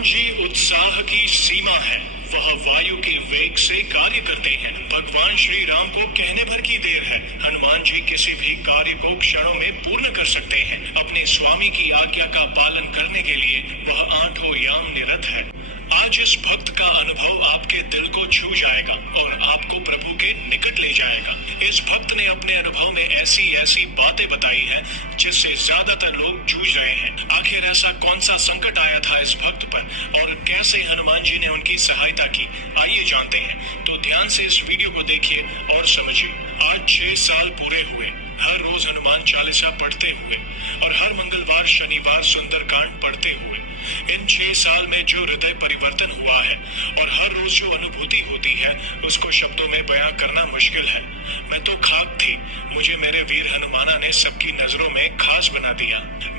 हनुमान जी उत्साह की सीमा है। वह वायु के वेग से कार्य करते हैं। भगवान श्री राम को कहने भर की देर है। हनुमान जी किसी भी कार्य को क्षणों में पूर्ण कर सकते हैं। अपने स्वामी की आज्ञा का पालन करने के लिए वह आठों याम निरत है। आज इस भक्त का अनुभव आपके दिल को छू जाएगा और आपको प्रभु के निकट ले जाएगा। इस भक्त ने अपने अनुभव में ऐसी ऐसी बातें बताई हैं जिससे ज्यादातर लोग जूझ रहे हैं। आखिर ऐसा कौन सा संकट आया था इस भक्त पर और कैसे हनुमान जी ने उनकी सहायता की, आइए जानते हैं। तो ध्यान से इस वीडियो को देखिए और समझिए। आज 6 साल पूरे हुए हर रोज हनुमान चालीसा पढ़ते हुए और हर मंगलवार शनिवार सुंदरकांड पढ़ते हुए। इन 6 साल में जो हृदय परिवर्तन हुआ है और हर रोज जो अनुभूति होती है उसको शब्दों में बयां करना मुश्किल है। मैं तो खाक थी, मुझे मेरे वीर हनुमाना ने सबकी नजरों में खास बना दिया।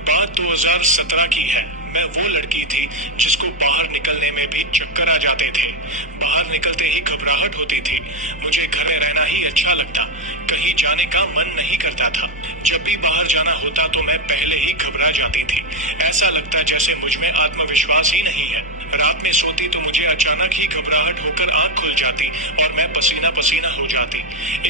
बात 2017 की है। मैं वो लड़की थी जिसको बाहर निकलने में भी चक्कर आ जाते थे। बाहर निकलते ही घबराहट होती थी। मुझे घर में रहना ही अच्छा लगता, कहीं जाने का मन नहीं करता था। जब भी बाहर जाना होता तो मैं पहले ही घबरा जाती थी। ऐसा लगता जैसे मुझ में आत्मविश्वास ही नहीं है। रात में सोती तो मुझे अचानक ही घबराहट होकर आंख खुल जाती और मैं पसीना पसीना हो जाती।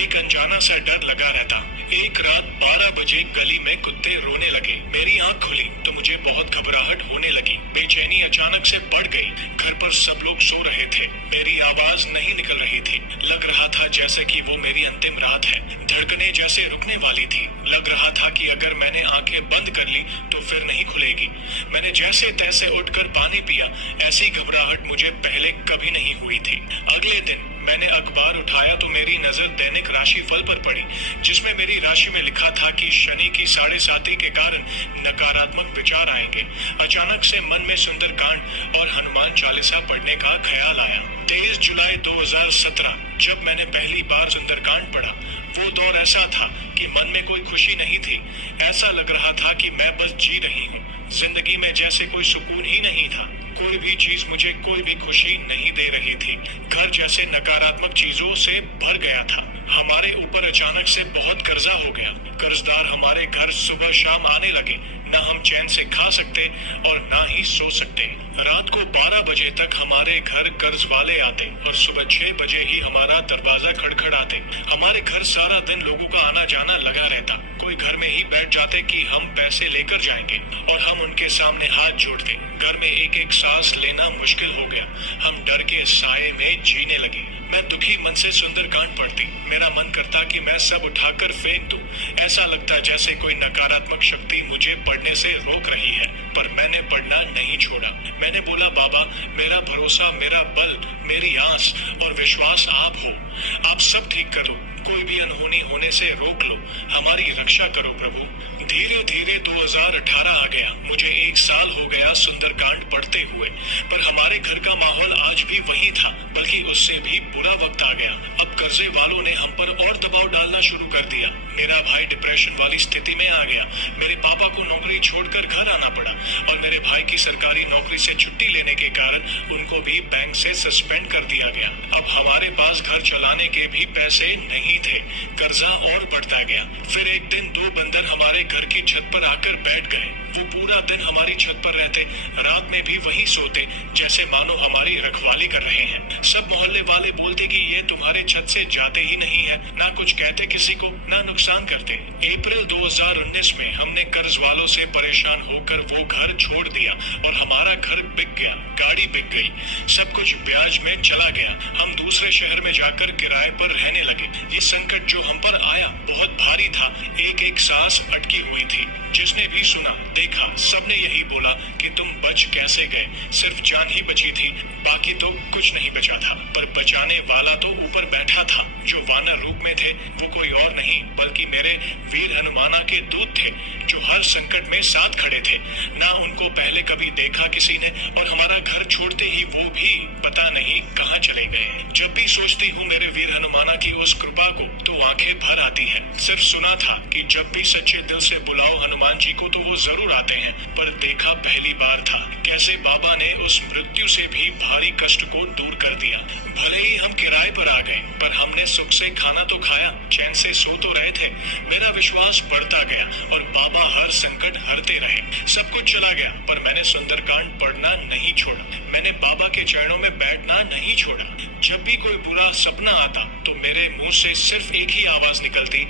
एक अनजाना सा डर लगा रहता। एक रात 12 बजे गली में कुत्ते रोने लगे। मेरी आंख खुली तो मुझे बहुत घबराहट होने लगी। बेचैनी अचानक से बढ़ गई। घर पर सब लोग सो रहे थे। मेरी आवाज नहीं निकल रही थी। लग रहा था जैसे कि वो मेरी अंतिम रात है। धड़कनें जैसे रुकने वाली थी। लग रहा था कि अगर मैंने आंखें बंद कर ली तो फिर नहीं खुलेगी। मैंने जैसे तैसे उठकर पानी पिया। ऐसी घबराहट मुझे पहले कभी नहीं हुई थी। अगले दिन मैंने अखबार उठाया तो मेरी नजर दैनिक राशि फल पर पड़ी, जिसमें मेरी राशि में लिखा था कि शनि की 7.5 के कारण नकारात्मक विचार आएंगे। अचानक से मन में सुंदरकांड और हनुमान चालीसा पढ़ने का ख्याल आया। 23 जुलाई 2017 जब मैंने पहली बार सुंदरकांड पढ़ा, वो दौर ऐसा था कि मन में कोई खुशी नहीं थी। ऐसा लग रहा था कि मैं बस जी रही हूँ। जिंदगी में जैसे कोई सुकून ही नहीं था। कोई भी चीज मुझे कोई भी खुशी नहीं दे रही थी। घर जैसे नकारात्मक चीजों से भर गया था। हमारे ऊपर अचानक से बहुत कर्जा हो गया। कर्जदार हमारे घर सुबह शाम आने लगे। न हम चैन से खा सकते और ना ही सो सकते। रात को 12 बजे तक हमारे घर कर्ज वाले आते और सुबह 6 बजे ही हमारा दरवाजा खड़खड़ाते। हमारे घर सारा दिन लोगों का आना जाना लगा रहता। कोई घर में ही बैठ जाते कि हम पैसे लेकर जाएंगे और हम उनके सामने हाथ जोड़ते। घर में एक एक सांस लेना मुश्किल हो गया। हम डर के साए में जीने लगे। मैं दुखी मन से सुंदरकांड पढ़ती। मेरा मन करता कि मैं सब उठाकर फेंक दूं। ऐसा लगता जैसे कोई नकारात्मक शक्ति मुझे पढ़ने से रोक रही है, पर मैंने पढ़ना नहीं छोड़ा। मैंने बोला, बाबा, मेरा भरोसा, मेरा बल, मेरी आस और विश्वास आप हो। आप सब ठीक करो। कोई भी अनहोनी होने से रोक लो। हमारी रक्षा करो प्रभु। धीरे धीरे 2018 आ गया। मुझे 1 साल हो गया सुंदरकांड पढ़ते हुए, पर हमारे घर का माहौल आज भी वही था, बल्कि उससे भी बुरा वक्त आ गया। अब कर्जे वालों ने हम पर और दबाव डालना शुरू कर दिया। मेरा भाई डिप्रेशन वाली स्थिति में आ गया। मेरे पापा को नौकरी छोड़कर घर आना पड़ा और मेरे भाई की सरकारी नौकरी से छुट्टी लेने के कारण उनको भी बैंक से सस्पेंड कर दिया गया। अब हमारे पास घर चलाने के भी पैसे नहीं थे। कर्जा और बढ़ता गया। फिर एक दिन 2 बंदर हमारे घर की छत पर आकर बैठ गए। वो पूरा दिन हमारी छत पर रहते, रात में भी वहीं सोते, जैसे मानो हमारी रखवाली कर रहे हैं। सब मोहल्ले वाले बोलते कि ये तुम्हारे छत से जाते ही नहीं है, ना कुछ कहते किसी को, ना नुकसान करते। अप्रैल 2019 में हमने कर्ज वालों से परेशान होकर वो घर छोड़ दिया और हमारा घर बिक गया, गाड़ी बिक गई, सब कुछ ब्याज में चला गया। हम दूसरे शहर में जाकर किराए पर रहने लगे। ये संकट जो हम पर आया बहुत भारी था। एक एक सांस अटकी हुई थी। जिसने भी सुना देखा सबने यही बोला कि तुम बच कैसे गए। सिर्फ जान ही बची थी, बाकी तो कुछ नहीं बचा था। पर बचाने वाला तो ऊपर बैठा था। जो वानर रूप में थे वो कोई और नहीं बल्कि मेरे वीर हनुमाना के दूत थे, जो हर संकट में साथ खड़े थे। ना उनको पहले कभी देखा किसी ने और हमारा घर छोड़ते ही वो भी पता नहीं कहाँ चले गए। जब भी सोचती हूँ मेरे वीर हनुमाना की उस कृपा को तो आंखें भर आती हैं। सिर्फ सुना था कि जब भी सच्चे दिल से बुलाओ हनुमान जी को तो वो जरूर आते हैं, पर देखा पहली बार था कैसे बाबा ने उस मृत्यु से भी भारी कष्ट को दूर कर दिया। भले ही हम किराए पर आ गए, पर हमने सुख से खाना तो खाया, चैन से सो तो रहे थे। मेरा विश्वास बढ़ता गया और बाबा हर संकट हरते रहे। सब कुछ चला गया, पर मैंने सुंदरकांड पढ़ना नहीं छोड़ा। मैंने बाबा के चरणों में बैठना नहीं छोड़ा। जब भी कोई बुरा सपना आता तो मेरे मुंह से सिर्फ एक ही आवाज निकलती,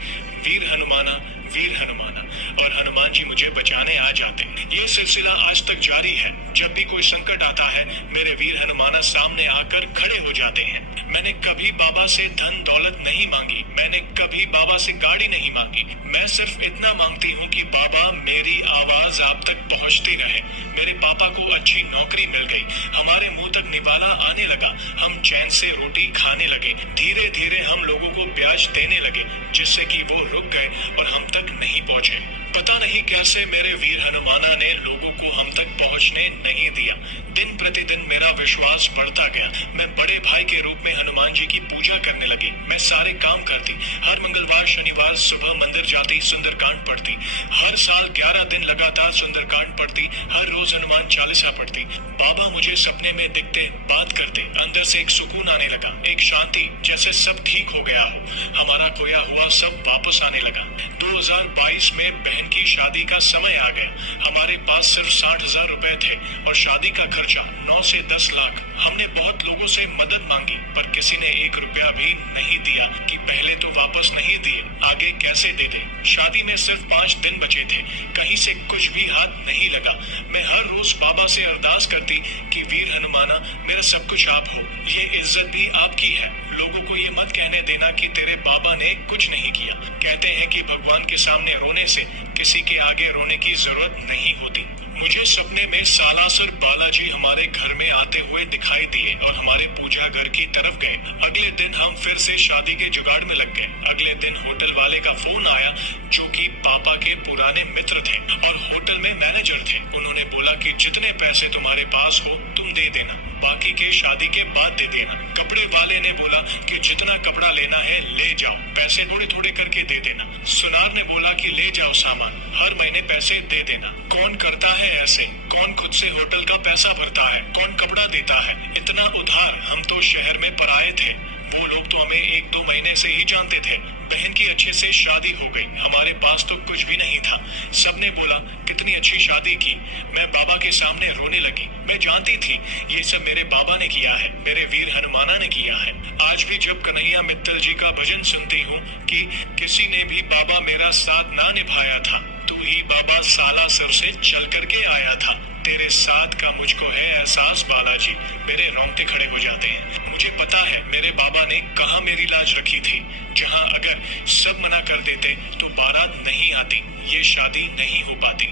वीर हनुमाना, वीर हनुमाना, और हनुमान जी मुझे बचाने आ जाते। ये सिलसिला आज तक जारी है। जब भी कोई संकट आता है, मेरे वीर हनुमाना सामने आकर खड़े हो जाते हैं। मैंने कभी बाबा से धन दौलत नहीं मांगी, मैंने कभी बाबा से गाड़ी नहीं मांगी। मैं सिर्फ इतना मांगती हूँ कि बाबा मेरी आवाज आप तक पहुँचती रहे। मेरे पापा को अच्छी नौकरी मिल गई, हमारे मुंह तक निवाला आने लगा, हम चैन से रोटी खाने लगे। धीरे धीरे हम लोगों को ब्याज देने लगे, जिससे कि वो रुक गए और हम तक नहीं पहुंचे। पता नहीं कैसे मेरे वीर हनुमाना ने लोगों को हम तक पहुंचने नहीं दिया। दिन प्रतिदिन मेरा विश्वास बढ़ता गया। मैं बड़े भाई के रूप में हनुमान जी की पूजा करने लगी। मैं सारे काम करती, हर मंगलवार शनिवार सुबह मंदिर जाती, सुंदरकांड पढ़ती। हर साल 11 दिन लगातार सुंदरकांड पढ़ती, हर रोज हनुमान चालीसा पढ़ती। बाबा मुझे सपने में दिखते, बात करते, अंदर से एक सुकून आने लगा, एक शांति, जैसे सब ठीक हो गया हो। हमारा खोया हुआ सब वापस आने लगा। 2022 में बहन की शादी का समय आ गया। हमारे पास सिर्फ 60,000 रुपए थे और शादी का खर्चा 9 से 10 लाख। हमने बहुत लोगों से मदद मांगी, पर किसी ने 1 रुपया भी नहीं दिया कि पहले तो वापस नहीं दिए, आगे कैसे दे दे। शादी में सिर्फ 5 दिन बचे थे, कहीं से कुछ भी हाथ नहीं लगा। मैं हर रोज बाबा से अरदास करती कि वीर हनुमाना, मेरा सब कुछ आप हो, ये इज्जत भी आपकी है। लोगों को ये मत कहने देना कि तेरे बाबा ने कुछ नहीं किया। कहते हैं कि भगवान के सामने रोने से किसी के आगे रोने की जरूरत नहीं होती। मुझे सपने में सालासर बालाजी हमारे घर में आते हुए दिखाई दिए और हमारे पूजा घर की तरफ गए। अगले दिन हम फिर से शादी के जुगाड़ में लग गए। अगले दिन होटल वाले का फोन आया, जो कि पापा के पुराने मित्र थे और होटल में मैनेजर थे। उन्होंने बोला कि जितने पैसे तुम्हारे पास हो तुम दे देना, बाकी के शादी के बाद दे देना। कपड़े वाले ने बोला कि जितना कपड़ा लेना है ले जाओ, पैसे थोड़े थोड़े करके दे देना। सुनार ने बोला कि ले जाओ सामान, हर महीने पैसे दे देना। कौन करता है ऐसे? कौन खुद से होटल का पैसा भरता है? कौन कपड़ा देता है? इतना उधार। हम तो शहर में पराए थे, वो लोग तो हमें 1-2 महीने से ही जानते थे। बहन की अच्छे से शादी हो गई, हमारे पास तो कुछ भी नहीं था। सबने बोला कितनी अच्छी शादी की। मैं बाबा के सामने रोने लगी। मैं जानती थी ये सब मेरे बाबा ने किया है, मेरे वीर हनुमाना ने किया है। आज भी जब कन्हैया मित्तल जी का भजन सुनती हूँ कि किसी ने भी बाबा मेरा साथ ना निभाया था, तू ही बाबा सालासर से चल करके आया था। तेरे साथ का मुझको है एहसास बालाजी, मेरे रोंगटे खड़े हो जाते हैं। मुझे पता है मेरे बाबा ने कहाँ मेरी लाज रखी थी, जहाँ अगर सब मना कर देते तो बारात नहीं आती, ये शादी नहीं हो पाती।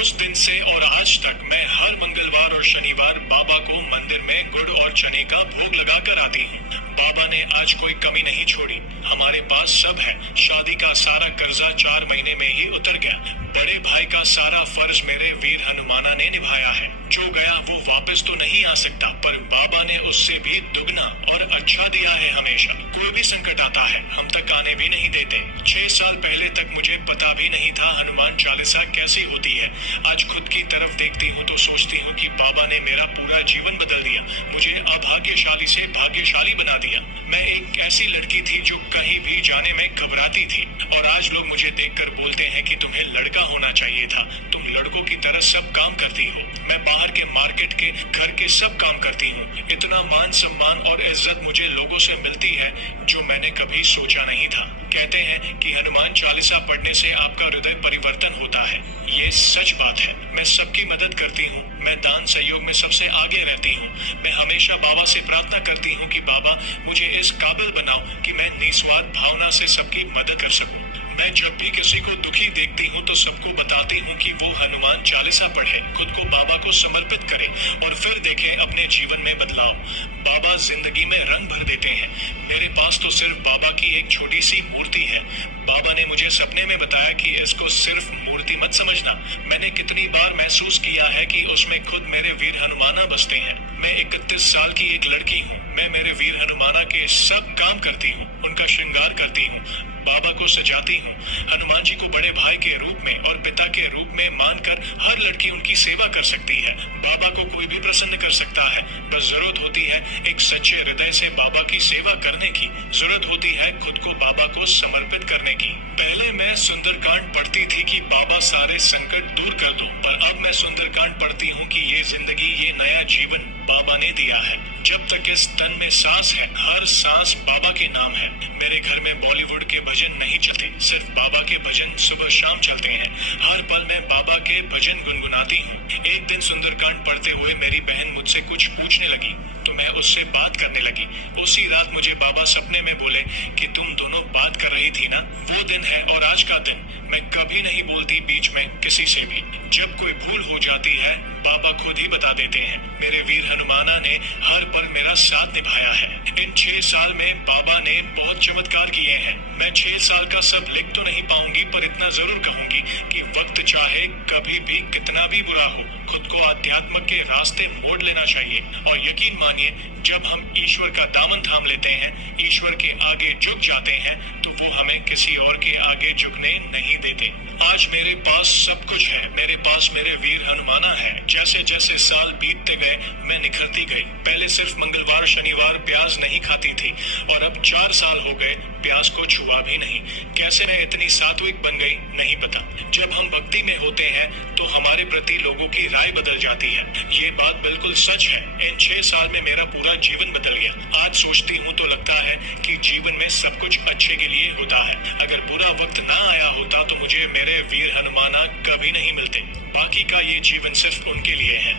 उस दिन से और आज तक मैं हर मंगलवार और शनिवार बाबा को मंदिर में गुड़ और चने का भोग लगा कर आती हूँ। बाबा ने आज कोई कमी नहीं छोड़ी, हमारे पास सब है। शादी का सारा कर्जा 4 महीने में ही उतर गया। बड़े भाई का सारा फर्ज मेरे वीर हनुमाना ने निभाया है। जो गया वो वापस तो नहीं आ सकता, पर बाबा ने उससे भी दुगना और अच्छा दिया है। हमेशा कोई भी संकट आता है हम तक आने भी नहीं देते। 6 साल पहले तक मुझे पता भी नहीं था हनुमान चालीसा कैसी होती है। आज खुद की तरफ देखती हूँ तो सोचती हूँ कि बाबा ने मेरा पूरा जीवन बदल दिया, मुझे अभाग्यशाली से भाग्यशाली बना दिया। मैं एक ऐसी लड़की थी जो कहीं भी जाने में घबराती थी, और आज लोग मुझे देखकर बोलते हैं कि तुम्हें लड़का होना चाहिए था, तुम लड़कों की तरह सब काम करती हो। मैं बाहर के मार्केट के घर के सब काम करती हूँ। इतना मान सम्मान और इज्जत मुझे लोगों से मिलती है जो मैंने कभी सोचा नहीं था। कहते हैं कि हनुमान चालीसा पढ़ने से आपका हृदय परिवर्तन होता है। ये सच बात है। मैं सबकी मदद करती हूँ, मैं दान सहयोग में सबसे आगे रहती हूँ। मैं हमेशा बाबा से प्रार्थना करती हूँ कि बाबा मुझे इस काबिल बनाओ कि मैं निस्वार्थ भावना से सबकी मदद कर सकूं। मैं जब भी किसी को दुखी देखती हूँ तो सबको बताती हूँ कि वो हनुमान चालीसा पढ़े, खुद को बाबा को समर्पित करे और फिर देखे अपने जीवन में बदलाव। बाबा जिंदगी में रंग भर देते हैं। मेरे पास तो सिर्फ बाबा की एक छोटी सी मूर्ति है। बाबा ने मुझे सपने में बताया कि इसको सिर्फ मूर्ति मत समझना। मैंने कितनी बार महसूस किया है कि उसमें खुद मेरे वीर हनुमाना बसते हैं। मैं 31 साल की एक लड़की हूँ। मैं मेरे वीर हनुमाना के सब काम करती हूँ, उनका श्रृंगार करती हूँ, बाबा को सजाती हूँ। हनुमान जी को बड़े भाई के रूप में और पिता के रूप में मानकर हर लड़की उनकी सेवा कर सकती है। बाबा को कोई भी प्रसन्न कर सकता है। बस जरूरत होती है एक सच्चे हृदय से बाबा की सेवा करने की। जरूरत होती है खुद को बाबा को समर्पित करने की। पहले मैं सुंदरकांड पढ़ती थी कि बाबा सारे संकट दूर कर दो, पर अब मैं सुंदरकांड पढ़ती हूँ कि ये जिंदगी, ये नया जीवन बाबा ने दिया है। जब तक इस तन में सांस है, हर सांस बाबा के नाम है। मेरे घर में बॉलीवुड के भजन नहीं चलते, सिर्फ बाबा के भजन सुबह शाम चलते हैं। हर पल मैं बाबा के भजन गुनगुनाती हूँ। एक दिन सुंदरकांड पढ़ते हुए मेरी बहन मुझसे कुछ पूछने लगी तो मैं उससे बात करने लगी। उसी रात मुझे बाबा सपने में बोले कि तुम दोनों बात कर रही थी ना, वो दिन है और आज का दिन। मैं कभी नहीं बोलती बीच में किसी से भी। जब कोई भूल हो जाती है बाबा खुद ही बता देते हैं। मेरे वीर हनुमाना ने हर पल मेरा साथ निभाया है। इन 6 साल में बाबा ने बहुत चमत्कार किए हैं। मैं 6 साल का सब लिख तो नहीं पाऊंगी, पर इतना जरूर कहूंगी कि वक्त चाहे कभी भी कितना भी बुरा हो, खुद को अध्यात्म के रास्ते मोड़ लेना चाहिए। और यकीन मानिए, जब हम ईश्वर का दामन थाम लेते हैं, ईश्वर के आगे झुक जाते हैं, तो वो हमें किसी और के आगे झुकने नहीं देते। आज मेरे पास सब कुछ है। मेरे पास मेरे वीर हनुमाना है। जैसे जैसे साल बीतते गए मैं निखरती गई। पहले सिर्फ मंगलवार शनिवार प्याज नहीं खाती थी और अब 4 साल हो गए प्याज को छुआ भी नहीं। कैसे मैं इतनी सात्विक बन गई नहीं पता। जब हम भक्ति में होते हैं तो हमारे प्रति लोगों की राय बदल जाती है। ये बात बिल्कुल सच है। इन 6 साल में मेरा पूरा जीवन बदल गया। आज सोचती हूँ तो लगता है कि जीवन में सब कुछ अच्छे के लिए होता है। अगर बुरा वक्त ना आया होता तो मुझे मेरे वीर हनुमाना कभी नहीं मिलते। बाकी का ये जीवन सिर्फ उनके लिए है।